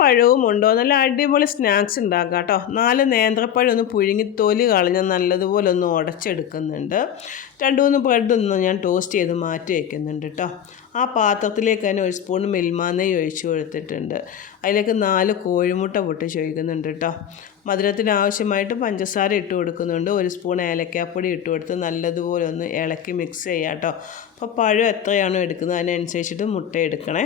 പഴവും ഉണ്ടോ? നല്ല അടിപൊളി സ്നാക്സ് ഉണ്ടാക്കാം കേട്ടോ. നാല് നേന്ത്രപ്പഴം ഒന്ന് പുഴുങ്ങി തൊലി കളഞ്ഞ് നല്ലതുപോലെ ഒന്ന് ഉടച്ചെടുക്കുന്നുണ്ട്. രണ്ട് മൂന്ന് ബ്രെഡ് ഒന്ന് ഞാൻ ടോസ്റ്റ് ചെയ്ത് മാറ്റി വയ്ക്കുന്നുണ്ട് കേട്ടോ. ആ പാത്രത്തിലേക്ക് തന്നെ ഒരു സ്പൂൺ മിൽമാനെയ്യ് ഒഴിച്ചു കൊടുത്തിട്ടുണ്ട്. അതിലേക്ക് നാല് കോഴിമുട്ട പൊട്ടിച്ച് ഒഴിക്കുന്നുണ്ട് കേട്ടോ. മധുരത്തിന് ആവശ്യമായിട്ട് പഞ്ചസാര ഇട്ട് കൊടുക്കുന്നുണ്ട്. ഒരു സ്പൂൺ ഏലക്കാപ്പൊടി ഇട്ട് കൊടുത്ത് നല്ലതുപോലെ ഒന്ന് ഇളക്കി മിക്സ് ചെയ്യാം കേട്ടോ അപ്പോൾ പഴം എത്രയാണോ എടുക്കുന്നത് അതിനനുസരിച്ചിട്ട് മുട്ട എടുക്കണേ.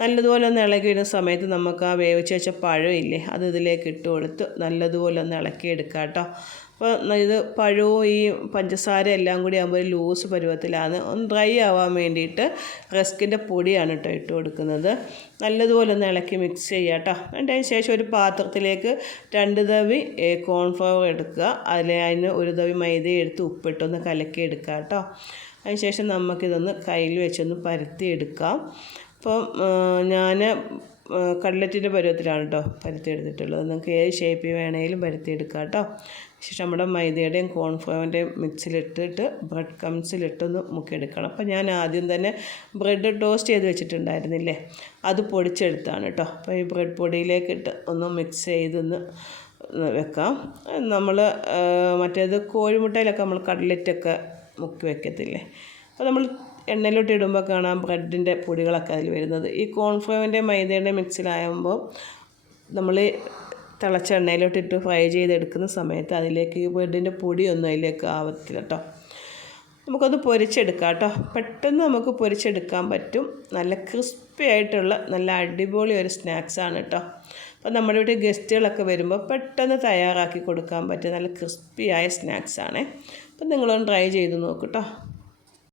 നല്ലതുപോലെ ഒന്ന് ഇളക്കി വരുന്ന സമയത്ത് നമുക്ക് ആ വേവിച്ച് വെച്ച പഴം ഇല്ലേ അത് ഇതിലേക്ക് ഇട്ട് കൊടുത്ത് നല്ലതുപോലെ ഒന്ന് ഇളക്കി എടുക്കാം കേട്ടോ അപ്പോൾ ഇത് പഴവും ഈ പഞ്ചസാര എല്ലാം കൂടി ആകുമ്പോൾ ലൂസ് പരുവത്തിലാണ്. ഒന്ന് ഡ്രൈ ആവാൻ വേണ്ടിയിട്ട് റസ്കിന്റെ പൊടിയാണ് കേട്ടോ ഇട്ട് കൊടുക്കുന്നത്. നല്ലതുപോലെ ഒന്ന് ഇളക്കി മിക്സ് ചെയ്യുക കേട്ടോ അതിന് ശേഷം ഒരു പാത്രത്തിലേക്ക് രണ്ട് തവി കോൺഫ്ലവർ എടുക്കുക. അതിൽ അതിന് ഒരു തവി മൈദ എടുത്ത് ഉപ്പിട്ടൊന്ന് കലക്കി എടുക്കുക കേട്ടോ അതിനുശേഷം നമുക്കിതൊന്ന് കയ്യിൽ വെച്ചൊന്ന് പരത്തി എടുക്കാം. അപ്പം ഞാൻ കട്ലറ്റിന്റെ പരുവത്തിലാണ് കേട്ടോ പരുത്തി എടുത്തിട്ടുള്ളത് നിങ്ങൾക്ക് ഏത് ഷേപ്പിൽ വേണമെങ്കിലും പരുത്തി എടുക്കാം കേട്ടോ ശേഷം നമ്മുടെ മൈദയുടെയും കോൺഫ്ലവറിന്റെയും മിക്സിലിട്ടിട്ട് ബ്രെഡ് കംസിലിട്ടൊന്ന് മുക്കിയെടുക്കണം. അപ്പോൾ ഞാൻ ആദ്യം തന്നെ ബ്രെഡ് ടോസ്റ്റ് ചെയ്ത് വെച്ചിട്ടുണ്ടായിരുന്നില്ലേ? അത് പൊടിച്ചെടുത്താണ് കേട്ടോ അപ്പോൾ ഈ ബ്രെഡ് പൊടിയിലേക്ക് ഇട്ട് ഒന്ന് മിക്സ് ചെയ്തൊന്ന് വെക്കാം. നമ്മൾ മറ്റേത് കോഴിമുട്ടയിലൊക്കെ നമ്മൾ കട്ലറ്റൊക്കെ മുക്കി വെക്കത്തില്ലേ? അപ്പോൾ നമ്മൾ എണ്ണയിലോട്ട് ഇടുമ്പോൾ കാണാം ബ്രെഡിന്റെ പൊടികളൊക്കെ അതിൽ വരുന്നത്. ഈ കോൺഫ്ലവറിന്റെ മൈദയുടെ മിക്സിലാകുമ്പോൾ നമ്മൾ തിളച്ച എണ്ണയിലോട്ടിട്ട് ഫ്രൈ ചെയ്തെടുക്കുന്ന സമയത്ത് അതിലേക്ക് ഈ ബ്രെഡിന്റെ പൊടിയൊന്നും അതിലേക്ക് ആവത്തില്ല കേട്ടോ. നമുക്കത് പൊരിച്ചെടുക്കാം കേട്ടോ. പെട്ടെന്ന് നമുക്ക് പൊരിച്ചെടുക്കാൻ പറ്റും. നല്ല ക്രിസ്പി ആയിട്ടുള്ള നല്ല അടിപൊളി ഒരു സ്നാക്സാണ് കേട്ടോ. അപ്പോൾ നമ്മുടെ വീട്ടിൽ ഗസ്റ്റുകളൊക്കെ വരുമ്പോൾ പെട്ടെന്ന് തയ്യാറാക്കി കൊടുക്കാൻ പറ്റിയ നല്ല ക്രിസ്പിയായ സ്നാക്സാണേ. അപ്പം നിങ്ങളൊന്ന് ട്രൈ ചെയ്ത് നോക്കൂ കേട്ടോ.